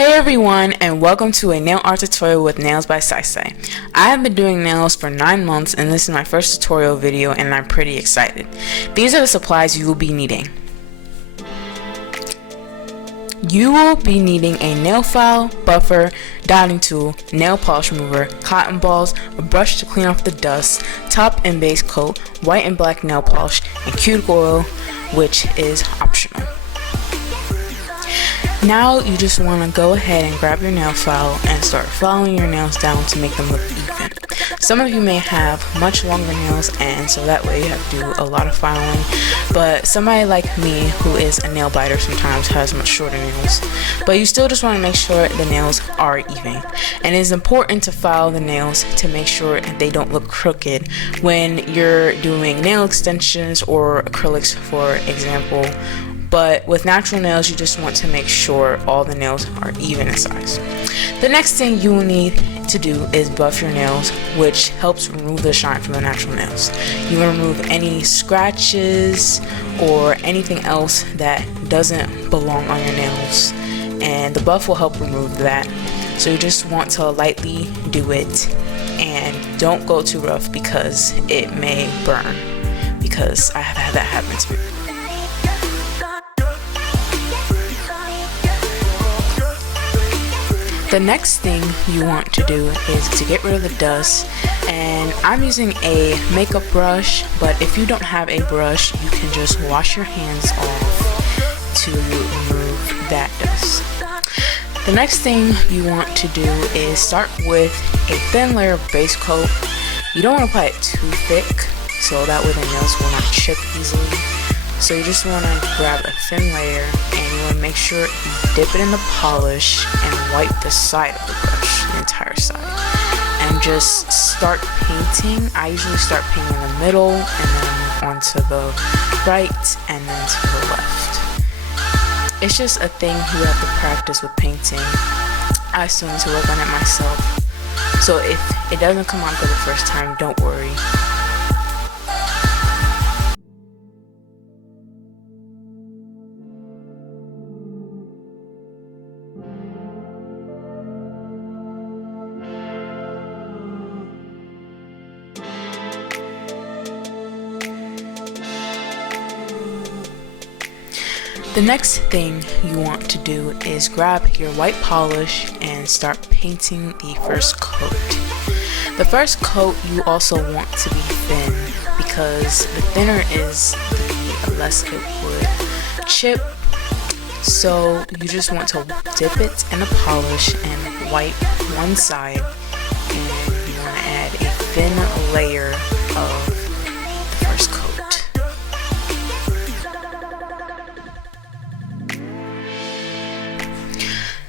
Hey everyone, and welcome to a nail art tutorial with Nails by SySy. I have been doing nails for 9 months and this is my first tutorial video and I'm pretty excited. These are the supplies you will be needing. You will be needing a nail file, buffer, dotting tool, nail polish remover, cotton balls, a brush to clean off the dust, top and base coat, white and black nail polish, and cuticle oil, which is optional. Now you just want to go ahead and grab your nail file and start filing your nails down to make them look even. Some of you may have much longer nails and so that way you have to do a lot of filing, but somebody like me who is a nail biter sometimes has much shorter nails. But you still just want to make sure the nails are even. And it is important to file the nails to make sure they don't look crooked when you're doing nail extensions or acrylics, for example. But with natural nails, you just want to make sure all the nails are even in size. The next thing you will need to do is buff your nails, which helps remove the shine from the natural nails. You will remove any scratches or anything else that doesn't belong on your nails, and the buff will help remove that. So you just want to lightly do it and don't go too rough because it may burn, because I have had that happen to me. The next thing you want to do is to get rid of the dust, and I'm using a makeup brush, but if you don't have a brush you can just wash your hands off to remove that dust. The next thing you want to do is start with a thin layer of base coat. You don't want to apply it too thick so that way the nails will not chip easily. So you just want to grab a thin layer and you want to make sure you dip it in the polish and wipe the side of the brush, the entire side. And just start painting. I usually start painting in the middle and then move on to the right and then to the left. It's just a thing you have to practice with painting. I still need to work on it myself. So if it doesn't come out good the first time, don't worry. The next thing you want to do is grab your white polish and start painting the first coat. The first coat you also want to be thin because the thinner is the less it would chip. So you just want to dip it in the polish and wipe one side, and you want to add a thin layer of the first coat.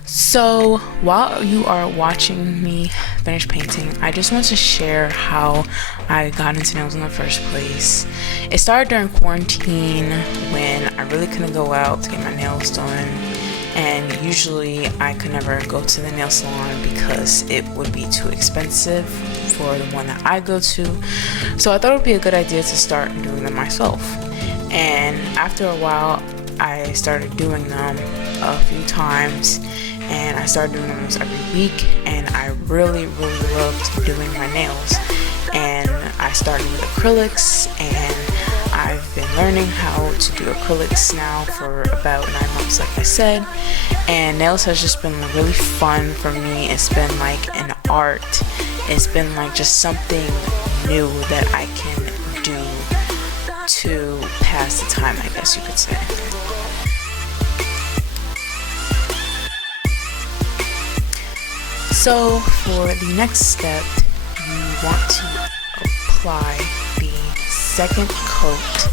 So while you are watching me finish painting, I just want to share how I got into nails in the first place. It started during quarantine when I really couldn't go out to get my nails done, and usually I could never go to the nail salon because it would be too expensive for the one that I go to. So I thought it would be a good idea to start doing them myself. And after a while I started doing them a few times, and I started doing them every week, and I really loved doing my nails. And I started with acrylics, and I've been learning how to do acrylics now for about 9 months, like I said. And nails has just been really fun for me. It's been like an art. It's been like just something new that I can do to pass the time, I guess you could say. So for the next step, you want to apply the second coat,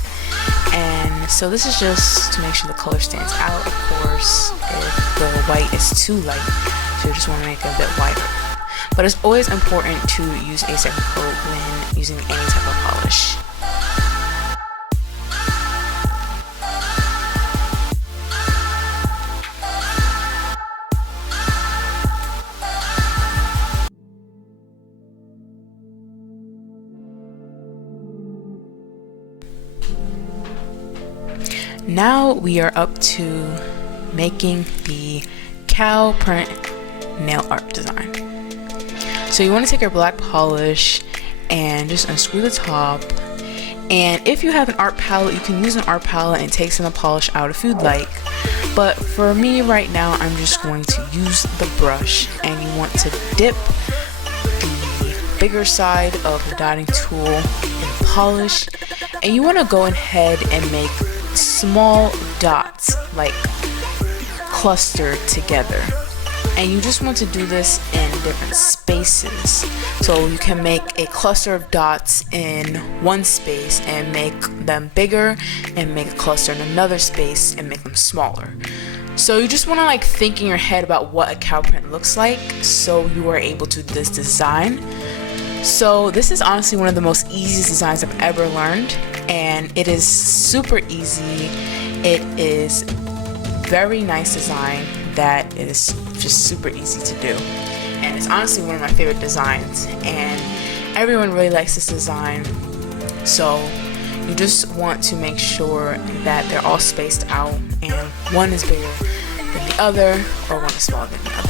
and so this is just to make sure the color stands out. Of course, if the white is too light, so you just want to make it a bit whiter. But it's always important to use a second coat when using any type of polish. Now we are up to making the cow print nail art design. So you want to take your black polish and just unscrew the top. And if you have an art palette, you can use an art palette and take some of the polish out if you'd like. But for me right now, I'm just going to use the brush, and you want to dip the bigger side of the dotting tool in polish, and you want to go ahead and make small dots, like clustered together. And you just want to do this in different spaces. So you can make a cluster of dots in one space and make them bigger, and make a cluster in another space and make them smaller. So you just want to like think in your head about what a cow print looks like, so you are able to do this design. So this is honestly one of the most easiest designs I've ever learned, and it is super easy. It is very nice design that is just super easy to do, and it's honestly one of my favorite designs, and everyone really likes this design. So you just want to make sure that they're all spaced out and one is bigger than the other, or one is smaller than the other.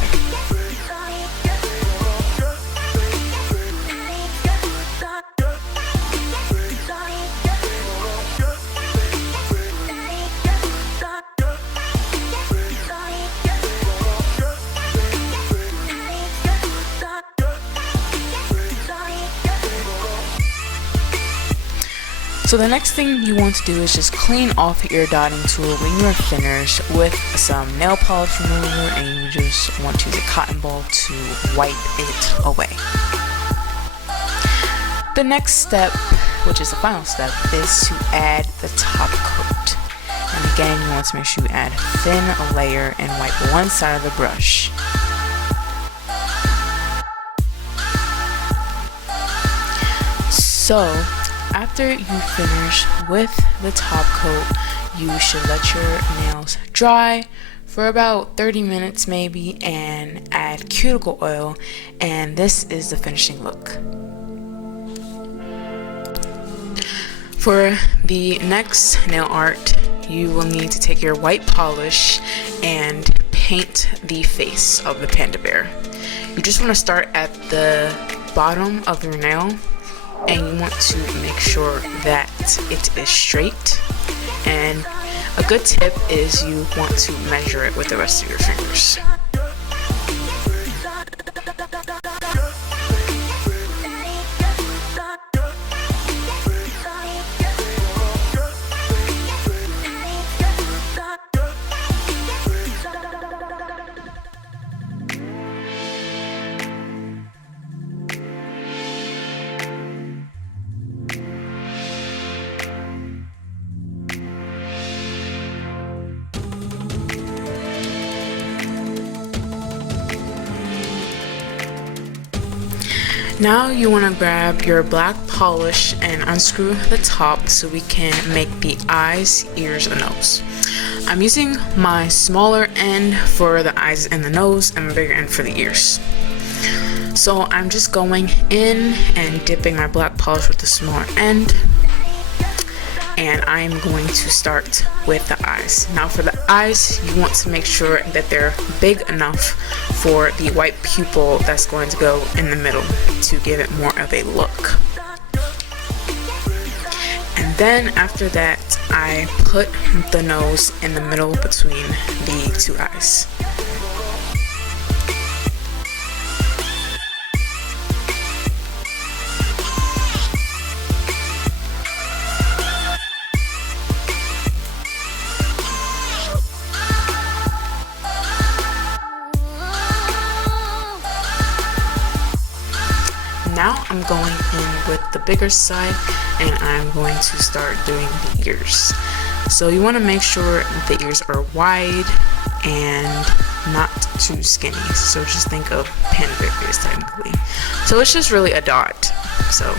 So the next thing you want to do is just clean off your dotting tool when you're finished with some nail polish remover, and you just want to use a cotton ball to wipe it away. The next step, which is the final step, is to add the top coat. And again, you want to make sure you add a thin layer and wipe one side of the brush. So after you finish with the top coat, you should let your nails dry for about 30 minutes maybe, and add cuticle oil, and this is the finishing look. For the next nail art, you will need to take your white polish and paint the face of the panda bear. You just want to start at the bottom of your nail, and you want to make sure that it is straight. And a good tip is you want to measure it with the rest of your fingers. Now you want to grab your black polish and unscrew the top so we can make the eyes, ears, and nose. I'm using my smaller end for the eyes and the nose, and my bigger end for the ears. So I'm just going in and dipping my black polish with the smaller end, and I'm going to start with the eyes. Now for the eyes, you want to make sure that they're big enough for the white pupil that's going to go in the middle to give it more of a look. And then after that, I put the nose in the middle between the two eyes. Now I'm going in with the bigger side, and I'm going to start doing the ears. So you want to make sure the ears are wide and not too skinny. So just think of panda bear ears technically. So it's just really a dot. So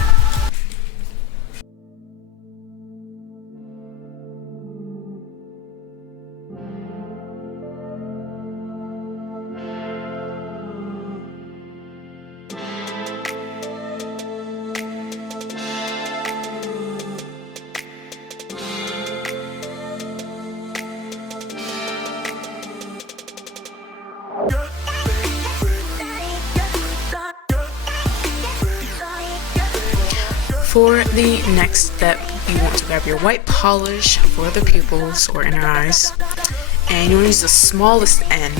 For the next step, you want to grab your white polish for the pupils or inner eyes, and you want to use the smallest end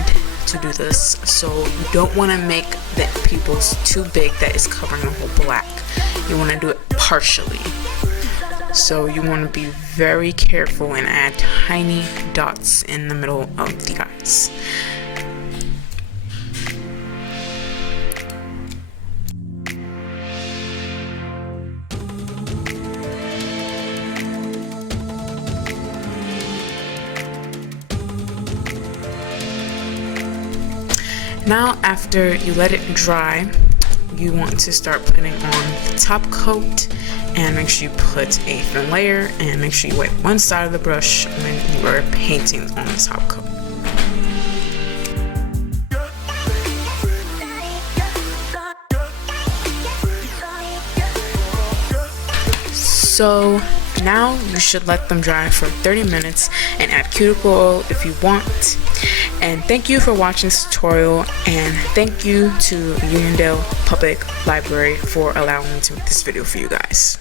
to do this, so you don't want to make the pupils too big that is covering the whole black. You want to do it partially, so you want to be very careful and add tiny dots in the middle of the eyes. Now, after you let it dry, you want to start putting on the top coat, and make sure you put a thin layer, and make sure you wipe one side of the brush when you are painting on the top coat. So now you should let them dry for 30 minutes and add cuticle oil if you want. And thank you for watching this tutorial, and thank you to Uniondale Public Library for allowing me to make this video for you guys.